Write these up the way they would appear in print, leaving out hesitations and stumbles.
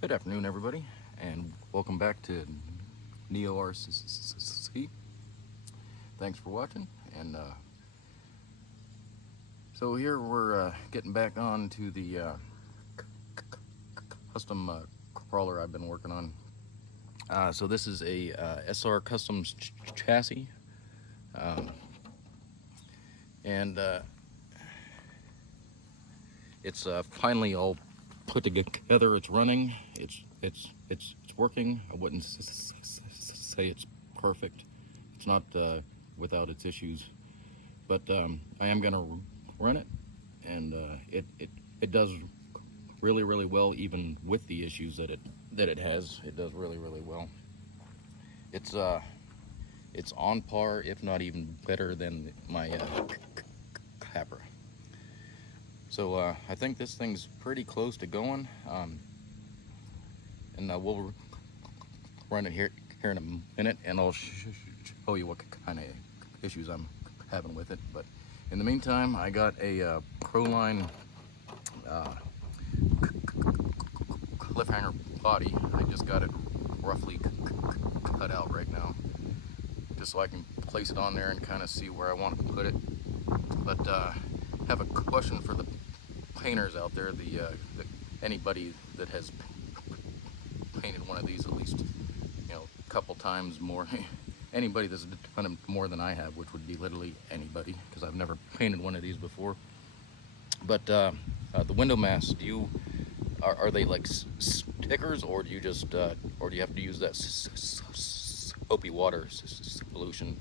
Good afternoon, everybody, and welcome back to Neo RCC. Thanks for watching. And so here we're getting back on to the custom crawler I've been working on. So this is a SR Customs chassis, and it's finally all put together. It's running. It's working. I wouldn't say it's perfect. It's not without its issues, but I am gonna run it, and it does really well, even with the issues that it has. It does really well. It's on par, if not even better than my Capra. So I think this thing's pretty close to going, and we'll run it here in a minute, and I'll show you what kind of issues I'm having with it. But in the meantime, I got a Proline cliffhanger body. I just got it roughly cut out right now, just so I can place it on there and kind of see where I want to put it. But have a question for the painters out there, anybody that has painted one of these at least, a couple times more. Anybody that's done them more than I have, which would be literally anybody, because I've never painted one of these before. But the window masks, are they like stickers, or do you just or do you have to use that soapy water solution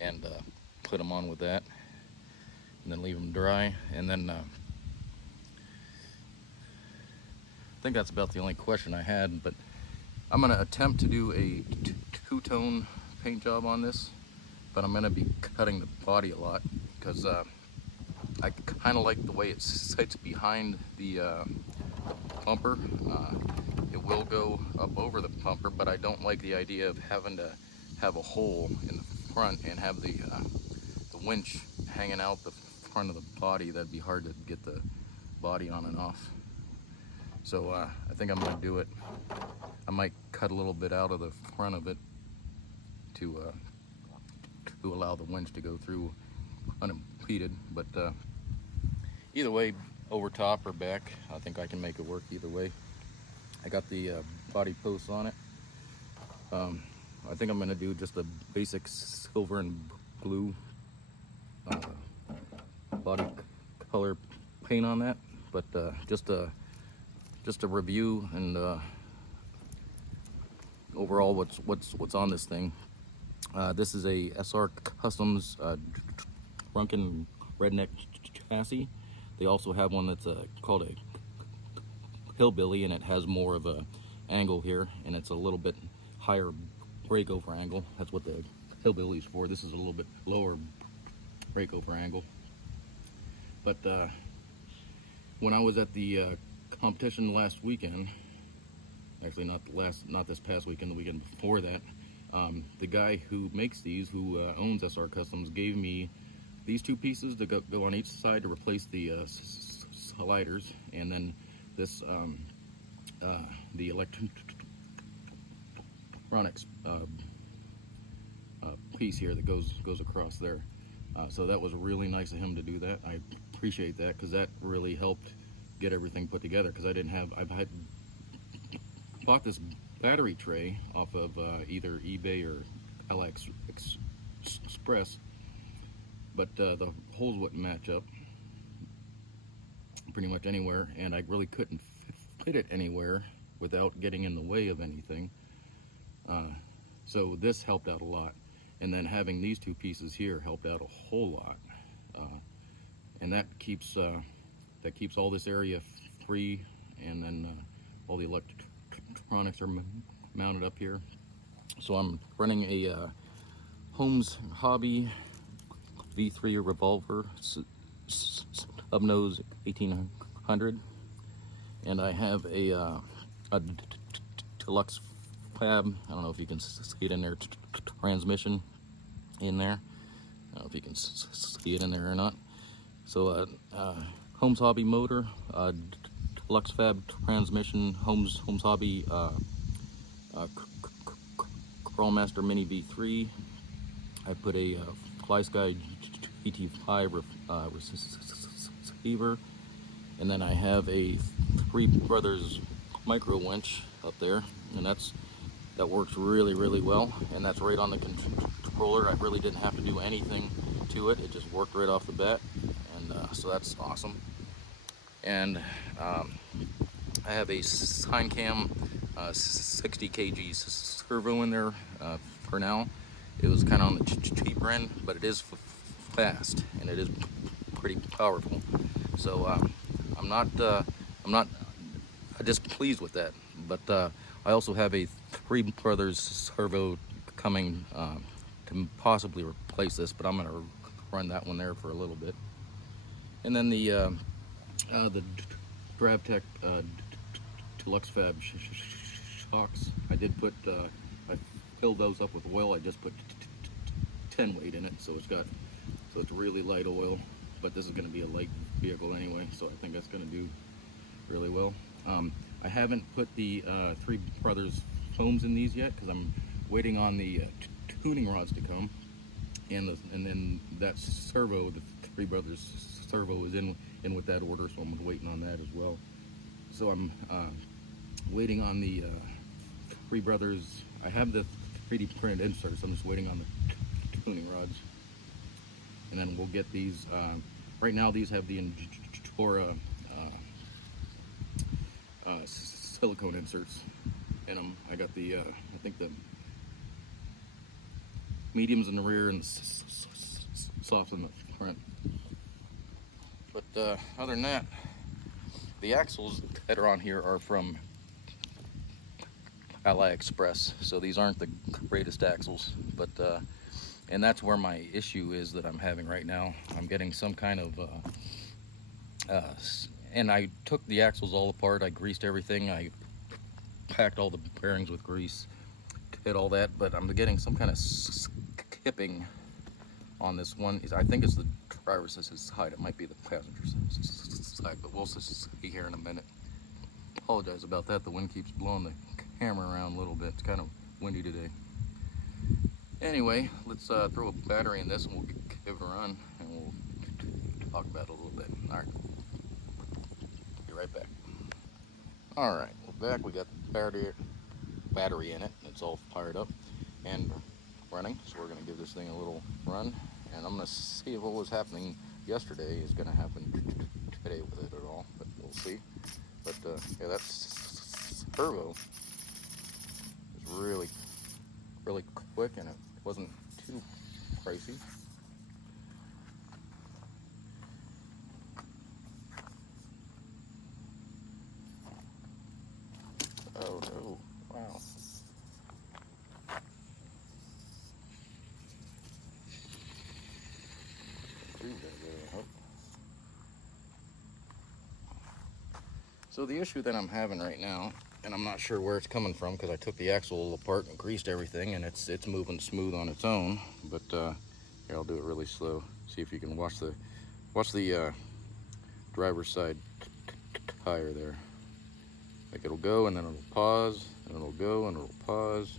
and put them on with that, and then leave them dry? And then I think that's about the only question I had. But I'm going to attempt to do a two-tone paint job on this, but I'm going to be cutting the body a lot, because I kind of like the way it sits behind the bumper. It will go up over the bumper, but I don't like the idea of having to have a hole in the front and have the winch hanging out the front of the body. That'd be hard to get the body on and off. So I think I'm going to do it. I might cut a little bit out of the front of it to allow the winch to go through unimpeded. But either way, over top or back, I think I can make it work either way. I got the body posts on it. I think I'm going to do just a basic silver and blue body color paint on that. But just a review and overall what's on this thing. This is a SR Customs Drunken Redneck Chassis. They also have one that's called a Hillbilly, and it has more of a angle here, and it's a little bit higher breakover angle. That's what the Hillbilly's for. This is a little bit lower breakover angle. But when I was at the competition last weekend, actually not this past weekend, the weekend before that, the guy who makes these, who owns SR Customs, gave me these two pieces to go on each side to replace the sliders, and then this the electronics piece here that goes across there. So that was really nice of him to do that. I appreciate that, because that really helped get everything put together, because I've had bought this battery tray off of either eBay or AliExpress, but the holes wouldn't match up pretty much anywhere, and I really couldn't fit it anywhere without getting in the way of anything. So this helped out a lot, and then having these two pieces here helped out a whole lot, and that keeps all this area free, and then all the electronics are mounted up here. So I'm running a Holmes Hobby V3 revolver, Snub-Nose 1800, and I have a deluxe fab. I don't know if you can see it in there. Transmission in there. I don't know if you can see it in there or not. So Holmes Hobby motor, LuxFab transmission, Homes Hobby Crawlmaster Mini V3. I put a FlySky GT5 receiver, and then I have a Three Brothers micro winch up there, and that works really well, and that's right on the controller. I really didn't have to do anything to it. It just worked right off the bat, and so that's awesome. And I have a Sinecam 60 kg servo in there for now. It was kind of on the cheaper end, but it is fast and it is pretty powerful. So I'm not displeased with that. But I also have a Three Brothers servo coming to possibly replace this, but I'm going to run that one there for a little bit. And then the DravTech LuxFab shocks. I did put, I filled those up with oil. I just put 10 weight in it, so it's really light oil. But this is going to be a light vehicle anyway, so I think that's going to do really well. I haven't put the Three Brothers foams in these yet because I'm waiting on the tuning rods to come, and then that servo, the Three Brothers servo, is in with that order, so I'm waiting on that as well. So I'm waiting on the Three Brothers. I have the 3D printed inserts. I'm just waiting on the tuning rods, and then we'll get these. Right now, these have the Injora silicone inserts in them. I got the I think the mediums in the rear and the softs in the front. But other than that, the axles that are on here are from AliExpress, so these aren't the greatest axles, but and that's where my issue is that I'm having right now. I'm getting some kind of and I took the axles all apart. I greased everything. I packed all the bearings with grease, did all that, but I'm getting some kind of skipping on this one. I think it's the driver's side. It might be the passenger side, but we'll see here in a minute. Apologize about that. The wind keeps blowing the camera around a little bit. It's kind of windy today. Anyway, let's throw a battery in this and we'll give it a run and we'll talk about it a little bit. All right, be right back. All right, we're back. We got the battery in it. It's all fired up and running, so we're going to give this thing a little run, and I'm going to see if what was happening yesterday is going to happen today with it at all, but we'll see. But yeah, that servo is really quick, and it wasn't too pricey. Oh no, wow. So the issue that I'm having right now, and I'm not sure where it's coming from because I took the axle apart and greased everything, and it's moving smooth on its own. But here, I'll do it really slow. See if you can watch the driver's side tire there. Like it'll go and then it'll pause, and it'll go and it'll pause.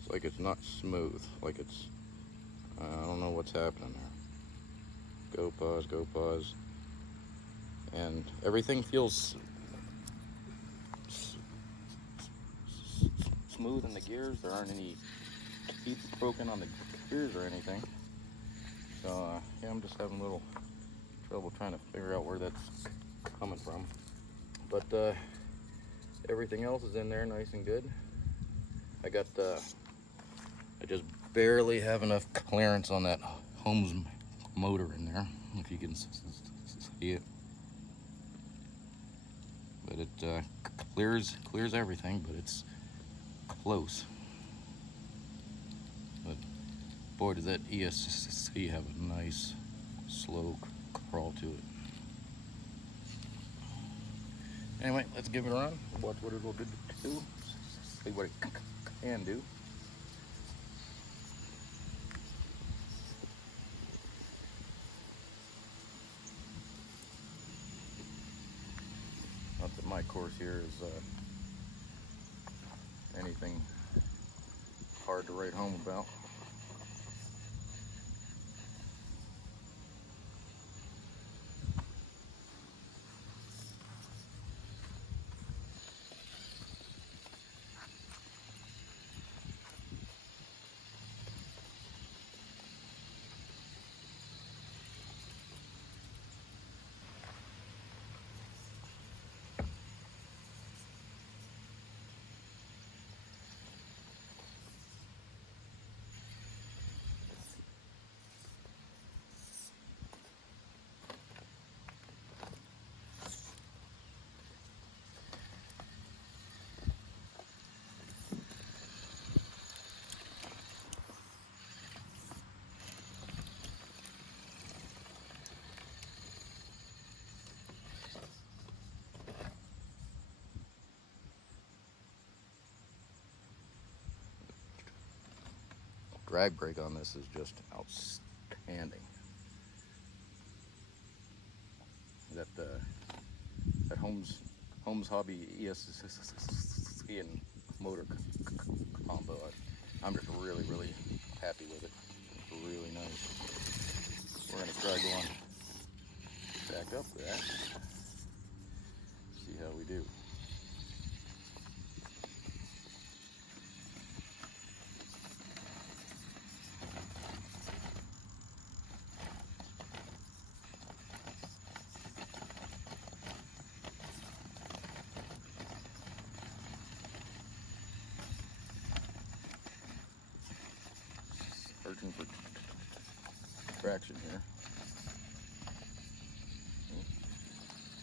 It's like it's not smooth. Like it's I don't know what's happening there. Go, pause, and everything feels smooth in the gears. There aren't any teeth broken on the gears or anything. So yeah, I'm just having a little trouble trying to figure out where that's coming from. But everything else is in there nice and good. I just barely have enough clearance on that Holmes motor in there, if you can see it. But it clears everything, but it's close. But boy, does that ESC have a nice slow crawl to it. Anyway, let's give it a run. Watch what it'll do. See what it can do. I'll Not that my course here is anything hard to write home about. Drag brake on this is just outstanding. That Holmes Hobby ESC and motor combo. I'm just really happy with it. It's really nice. We're gonna try going back up that. See how we do. Searching for traction here.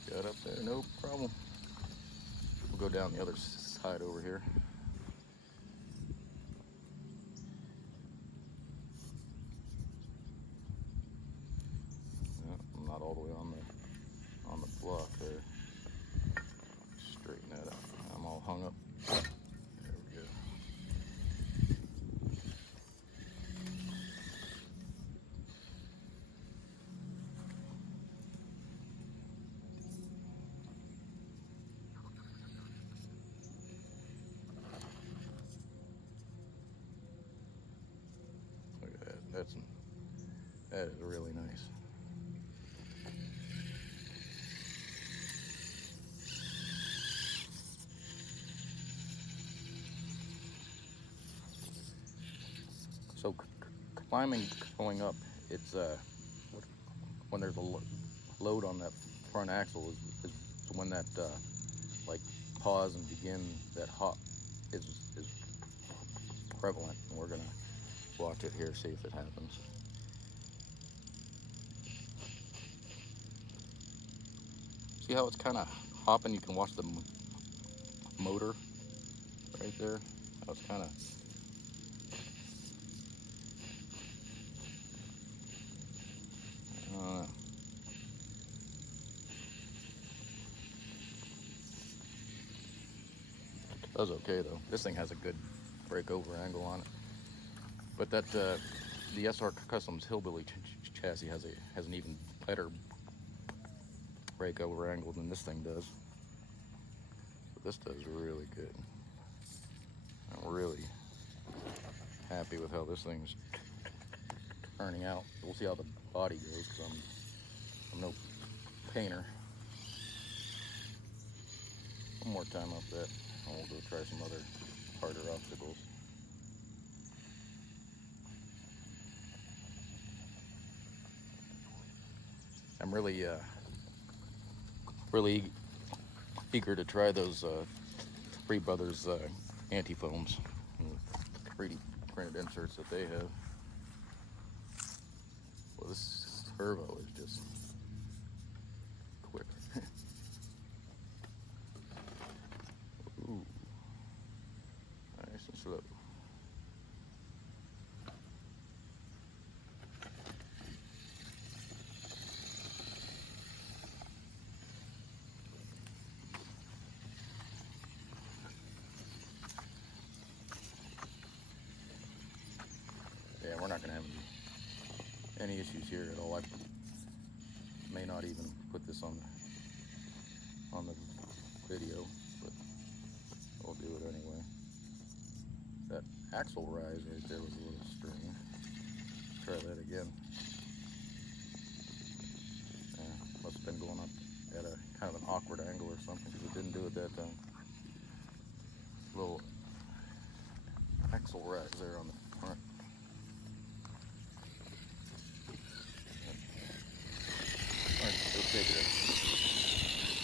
Got up there, no problem. We'll go down the other side over here. I'm not all the way on the block there. Straighten that up. I'm all hung up. There we go. Look at that. That is really nice. So climbing, going up, it's when there's a load on that front axle is when that like pause and begin, that hop is prevalent, and we're gonna watch it here, see if it happens. See how it's kind of hopping? You can watch the motor right there. How it's kind of does okay though. This thing has a good breakover angle on it. But that the SR Customs Hillbilly chassis has an even better breakover angle than this thing does. But this does really good. I'm really happy with how this thing's turning out. We'll see how the body goes, because I'm no painter. One more time up that, and we'll go try some other harder obstacles. I'm really eager to try those Three Brothers anti-foams, 3D printed inserts that they have. Well, this turbo is just quick. Ooh, nice and slow. Yeah, we're not going to have any issues here at all. I may not even put this on the axle rise right there was a little strange. Try that again. Must have been going up at a kind of an awkward angle or something because it didn't do it that time. Little axle rise there on the front. Alright, go take it.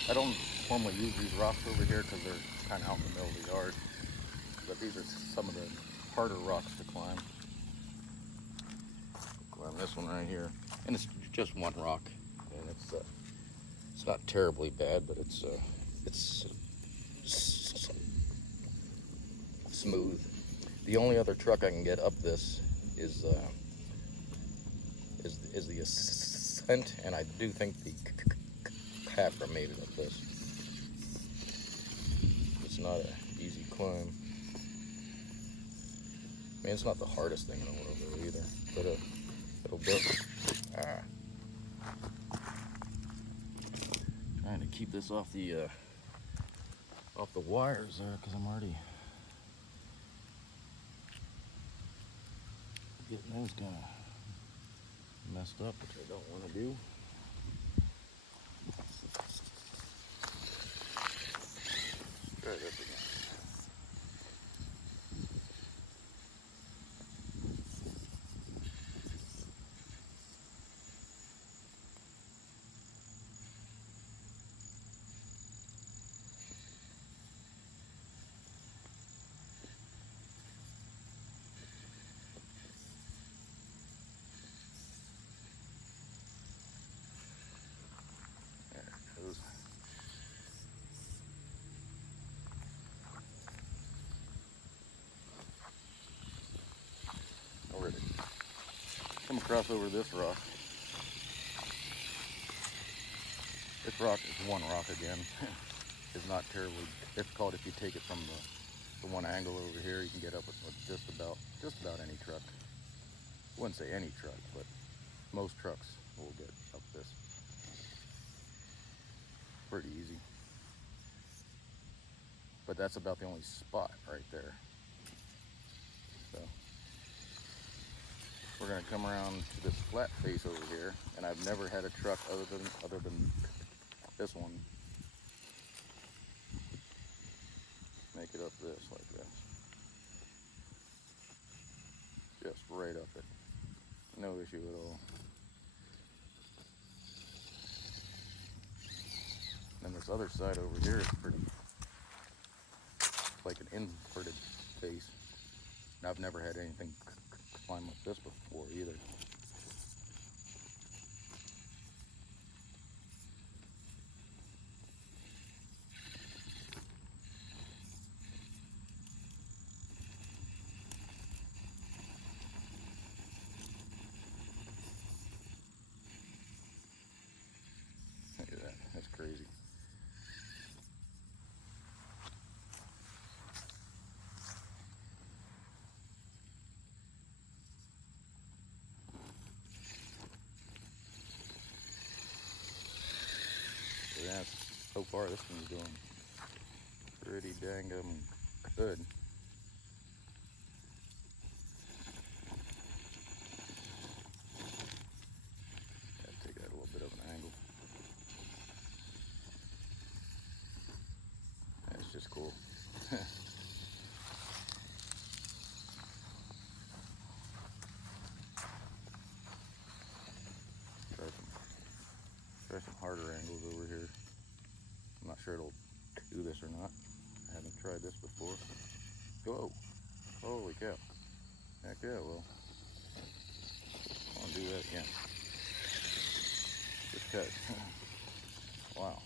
I don't normally use these rocks over here because they're kind of out in the middle of the yard. But these are some of the harder rocks to climb. Climb this one right here, and it's just one rock, and it's not terribly bad, but it's smooth. The only other truck I can get up this is the Ascent, and I do think the Capra made it up this. It's not an easy climb. I mean, it's not the hardest thing in the world though either, but it'll do. Trying to keep this off the wires there because I'm already getting those kind of messed up, which I don't want to do. Try this again. Already come across over this rock. This rock is one rock again. It's not terribly difficult if you take it from the one angle over here. You can get up with just about any truck. I wouldn't say any truck, but most trucks will get up this. Pretty easy. But that's about the only spot right there. So we're gonna come around to this flat face over here, and I've never had a truck other than this one make it up this like this. Just right up it. No issue at all. And this other side over here is pretty, like an inverted face. And I've never had anything climb up this before either. Look at that, that's crazy. So yeah, so far this one's doing pretty dang good. Gotta take that a little bit of an angle. That's just cool. Try some harder angles over here. I'm not sure it'll do this or not. I haven't tried this before. Whoa! Holy cow! Heck yeah, well, I'll do that again. Just cut. Wow.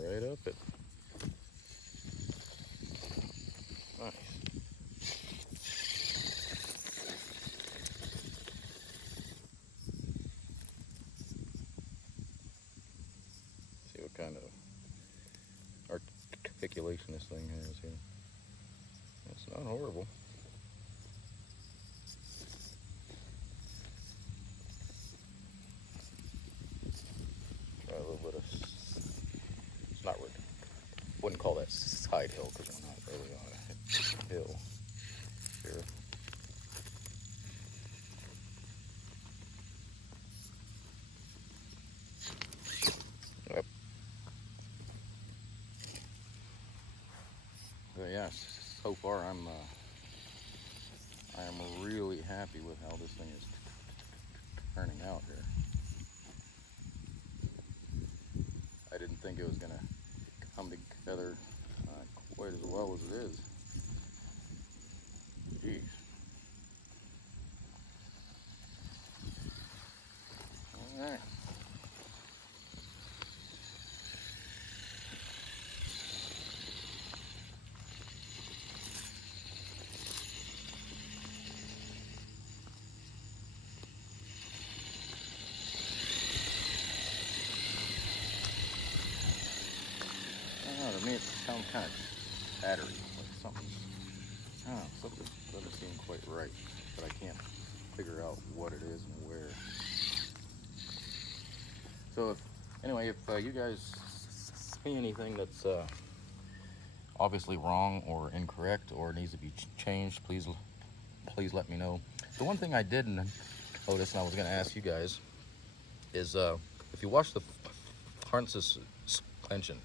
Right up it. Nice. See what kind of articulation this thing has here. It's not horrible. Try a little bit of, it's not really, wouldn't call that side hill because we're not really on a hill here. Yep. But yeah, so far I am really happy with how this thing is turning out here. I didn't think it was gonna come together quite as well as it is. Jeez. All right. I don't know, to me it sounds kind of battery, like something doesn't seem quite right, but I can't figure out what it is and where. So anyway, if you guys see anything that's obviously wrong or incorrect or needs to be changed, please let me know. The one thing I did notice, and I was going to ask you guys, is if you watch the front suspension,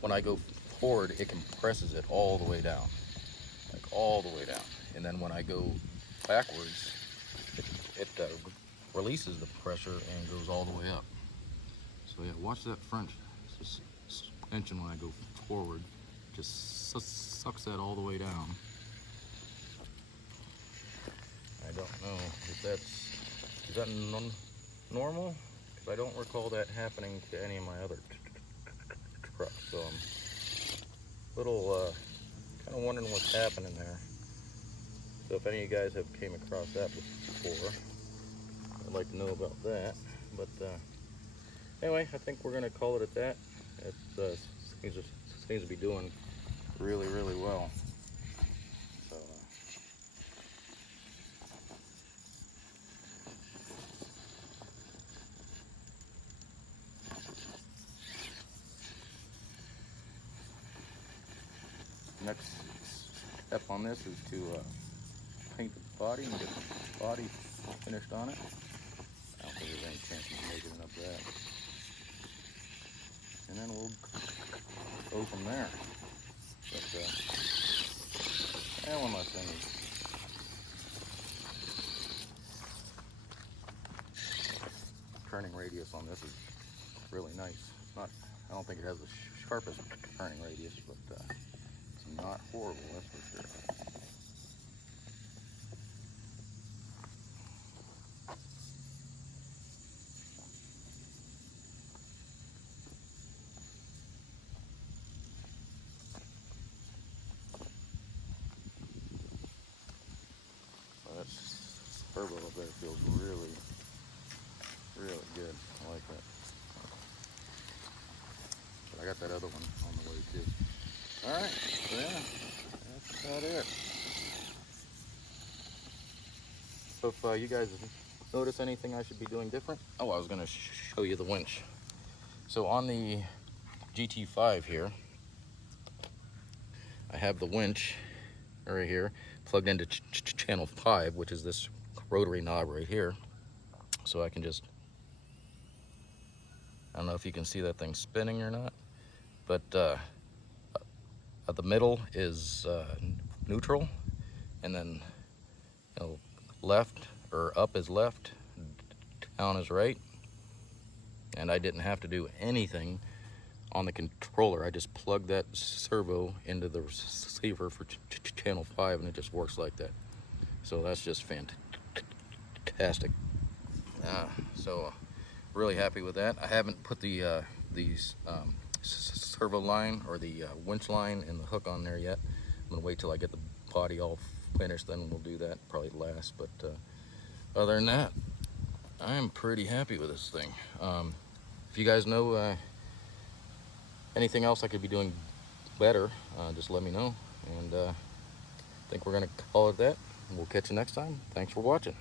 when I go forward, it compresses it all the way down, like all the way down. And then when I go backwards, it releases the pressure and goes all the way up. So yeah, watch that front suspension when I go forward. Just sucks that all the way down. I don't know if is that normal? Because I don't recall that happening to any of my other trucks. So I'm a little kind of wondering what's happening there. So if any of you guys have came across that before, I'd like to know about that. But anyway, I think we're going to call it at that. It seems to be doing really, really well. So next step on this is to paint the body and get the body finished on it. I don't think there's any chance of making it up that. And then we'll go from there. But and one last thing is turning radius on this is really nice. It's not, I don't think it has the sharpest turning radius, but it's not horrible, that's for sure. Turbo up there feels really, really good. I like that. But I got that other one on the way too. Alright, so yeah, that's about it. So if you guys notice anything I should be doing different, oh, I was going to show you the winch. So on the GT5 here, I have the winch right here plugged into channel 5, which is this rotary knob right here. So I can just, I don't know if you can see that thing spinning or not, but the middle is neutral, and then left or up is left, down is right. And I didn't have to do anything on the controller. I just plugged that servo into the receiver for channel 5, and it just works like that. So that's just fantastic. So really happy with that. I haven't put the servo line or the winch line and the hook on there yet. I'm gonna wait till I get the body all finished, then we'll do that probably last. But other than that, I am pretty happy with this thing. If you guys know anything else I could be doing better, just let me know. And I think we're gonna call it that. We'll catch you next time. Thanks for watching.